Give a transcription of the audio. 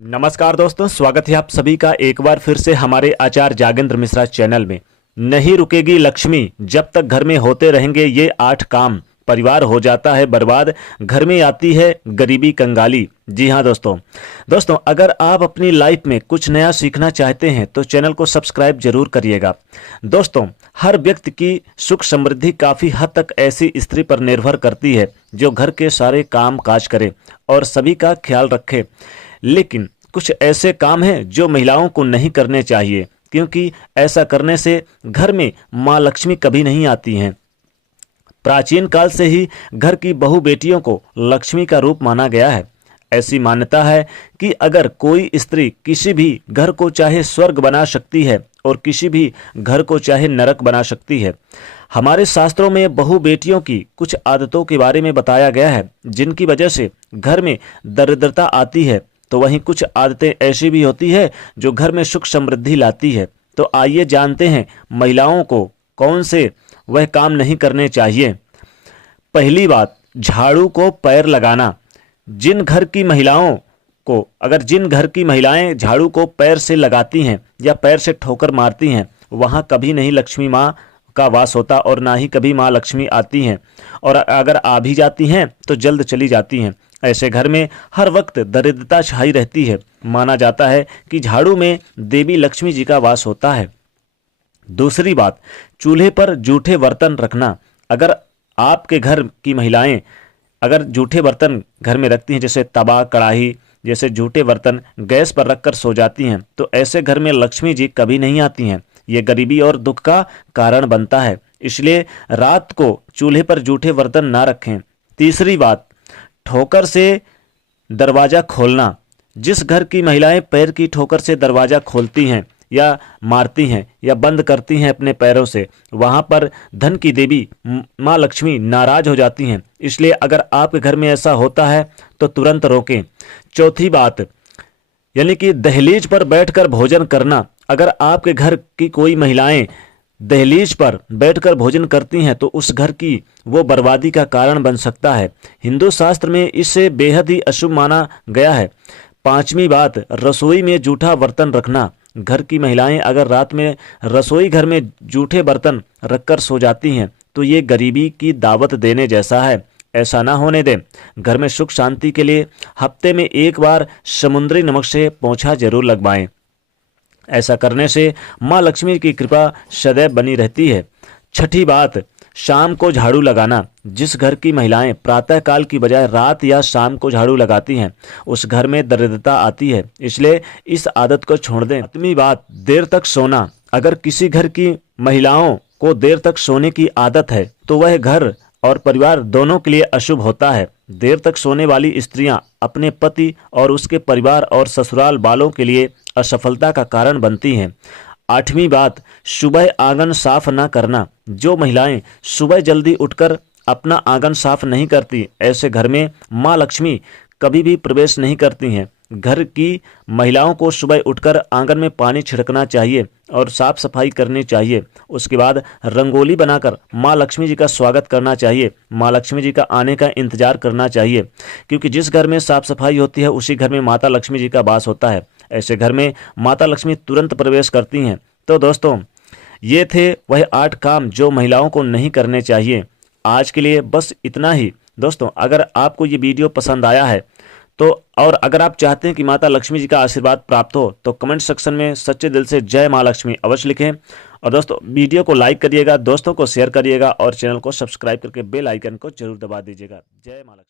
नमस्कार दोस्तों, स्वागत है आप सभी का एक बार फिर से हमारे आचार्य जागेंद्र मिश्रा चैनल में। नहीं रुकेगी लक्ष्मी जब तक घर में होते रहेंगे ये 8 काम, परिवार हो जाता है बर्बाद, घर में आती है गरीबी कंगाली। जी हाँ दोस्तों अगर आप अपनी लाइफ में कुछ नया सीखना चाहते हैं तो चैनल को सब्सक्राइब जरूर करिएगा। दोस्तों हर व्यक्ति की सुख समृद्धि काफ़ी हद तक ऐसी स्त्री पर निर्भर करती है जो घर के सारे काम काज करे और सभी का ख्याल रखे। लेकिन कुछ ऐसे काम हैं जो महिलाओं को नहीं करने चाहिए, क्योंकि ऐसा करने से घर में माँ लक्ष्मी कभी नहीं आती हैं। प्राचीन काल से ही घर की बहू बेटियों को लक्ष्मी का रूप माना गया है। ऐसी मान्यता है कि अगर कोई स्त्री किसी भी घर को चाहे स्वर्ग बना सकती है और किसी भी घर को चाहे नरक बना सकती है। हमारे शास्त्रों में बहू बेटियों की कुछ आदतों के बारे में बताया गया है जिनकी वजह से घर में दरिद्रता आती है, तो वहीं कुछ आदतें ऐसी भी होती है जो घर में सुख समृद्धि लाती है। तो आइए जानते हैं महिलाओं को कौन से वह काम नहीं करने चाहिए। पहली बात, झाड़ू को पैर लगाना। जिन घर की महिलाएं झाड़ू को पैर से लगाती हैं या पैर से ठोकर मारती हैं, वहां कभी नहीं लक्ष्मी माँ का वास होता और ना ही कभी माँ लक्ष्मी आती हैं, और अगर आ भी जाती हैं तो जल्द चली जाती हैं। ऐसे घर में हर वक्त दरिद्रता छाई रहती है। माना जाता है कि झाड़ू में देवी लक्ष्मी जी का वास होता है। दूसरी बात, चूल्हे पर जूठे बर्तन रखना। अगर आपके घर की महिलाएं अगर जूठे बर्तन घर में रखती हैं, जैसे तवा कढ़ाई जैसे जूठे बर्तन गैस पर रखकर सो जाती हैं, तो ऐसे घर में लक्ष्मी जी कभी नहीं आती हैं। ये गरीबी और दुख का कारण बनता है। इसलिए रात को चूल्हे पर जूठे बर्तन ना रखें। तीसरी बात, ठोकर से दरवाज़ा खोलना। जिस घर की महिलाएं पैर की ठोकर से दरवाज़ा खोलती हैं या मारती हैं या बंद करती हैं अपने पैरों से, वहां पर धन की देवी माँ लक्ष्मी नाराज हो जाती हैं। इसलिए अगर आपके घर में ऐसा होता है तो तुरंत रोकें। चौथी बात, यानी कि दहलीज पर बैठकर भोजन करना। अगर आपके घर की कोई महिलाएं दहलीज पर बैठकर भोजन करती हैं तो उस घर की वो बर्बादी का कारण बन सकता है। हिंदू शास्त्र में इसे बेहद ही अशुभ माना गया है। पांचवी बात, रसोई में जूठा बर्तन रखना। घर की महिलाएं अगर रात में रसोई घर में जूठे बर्तन रखकर सो जाती हैं तो ये गरीबी की दावत देने जैसा है। ऐसा ना होने दें। घर में सुख शांति के लिए हफ्ते में एक बार समुद्री नमक से पोंछा जरूर लगवाएं। ऐसा करने से माँ लक्ष्मी की कृपा सदैव बनी रहती है। छठी बात, शाम को झाड़ू लगाना। जिस घर की महिलाएं प्रातःकाल की बजाय रात या शाम को झाड़ू लगाती हैं, उस घर में दरिद्रता आती है। इसलिए इस आदत को छोड़ दें। सातवीं बात, देर तक सोना। अगर किसी घर की महिलाओं को देर तक सोने की आदत है तो वह घर और परिवार दोनों के लिए अशुभ होता है। देर तक सोने वाली स्त्रियां अपने पति और उसके परिवार और ससुराल वालों के लिए असफलता का कारण बनती हैं। आठवीं बात, सुबह आंगन साफ न करना। जो महिलाएं सुबह जल्दी उठकर अपना आंगन साफ नहीं करती, ऐसे घर में माँ लक्ष्मी कभी भी प्रवेश नहीं करती हैं। घर की महिलाओं को सुबह उठकर आंगन में पानी छिड़कना चाहिए और साफ सफाई करनी चाहिए। उसके बाद रंगोली बनाकर माँ लक्ष्मी जी का स्वागत करना चाहिए। माँ लक्ष्मी जी का आने का इंतजार करना चाहिए, क्योंकि जिस घर में साफ सफाई होती है उसी घर में माता लक्ष्मी जी का वास होता है। ऐसे घर में माता लक्ष्मी तुरंत प्रवेश करती हैं। तो दोस्तों ये थे वह 8 काम जो महिलाओं को नहीं करने चाहिए। आज के लिए बस इतना ही। दोस्तों अगर आपको ये वीडियो पसंद आया है तो, और अगर आप चाहते हैं कि माता लक्ष्मी जी का आशीर्वाद प्राप्त हो, तो कमेंट सेक्शन में सच्चे दिल से जय माँ लक्ष्मी अवश्य लिखें। और दोस्तों वीडियो को लाइक करिएगा, दोस्तों को शेयर करिएगा और चैनल को सब्सक्राइब करके बेल आइकन को जरूर दबा दीजिएगा। जय माँ लक्ष्मी।